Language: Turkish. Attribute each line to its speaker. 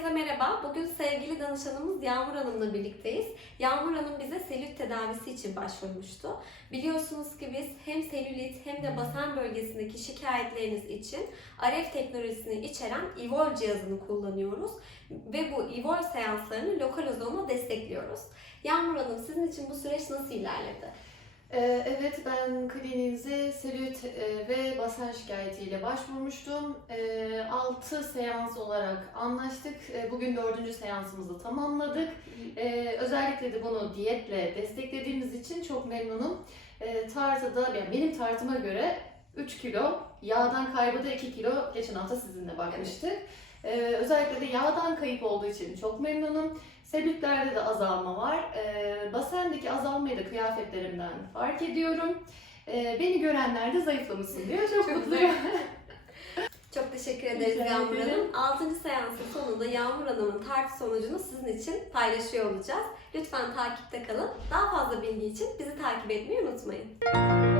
Speaker 1: Herkese merhaba. Bugün sevgili danışanımız Yağmur Hanım'la birlikteyiz. Yağmur Hanım bize selülit tedavisi için başvurmuştu. Biliyorsunuz ki biz hem selülit hem de basen bölgesindeki şikayetleriniz için RF teknolojisini içeren Ivol cihazını kullanıyoruz. Ve bu Ivol seanslarını lokal ozonla destekliyoruz. Yağmur Hanım sizin için bu süreç nasıl ilerledi?
Speaker 2: Ee, Evet, ben kliniğinize selülit e, ve basen şikayetiyle başvurmuştum. 6 seans olarak anlaştık. E, Bugün 4. seansımızı tamamladık. E, Özellikle de bunu diyetle desteklediğimiz için çok memnunum. E, Tartıda, yani benim tartıma göre 3 kilo, yağdan kaybı da 2 kilo geçen hafta sizinle bakmıştık. E, Özellikle de yağdan kayıp olduğu için çok memnunum. Selülitlerde de azalma var. Ee, basendeki azalmayı da kıyafetlerimden fark ediyorum. Ee, beni görenler de zayıflamışsın diyor. Çok,
Speaker 1: Çok
Speaker 2: mutluyum.
Speaker 1: Çok teşekkür ederiz
Speaker 2: Rica
Speaker 1: Yağmur. Hanım. 6. seansın sonunda Yağmur Hanım'ın tartı sonucunu sizin için paylaşıyor olacağız. Lütfen takipte kalın. Daha fazla bilgi için bizi takip etmeyi unutmayın.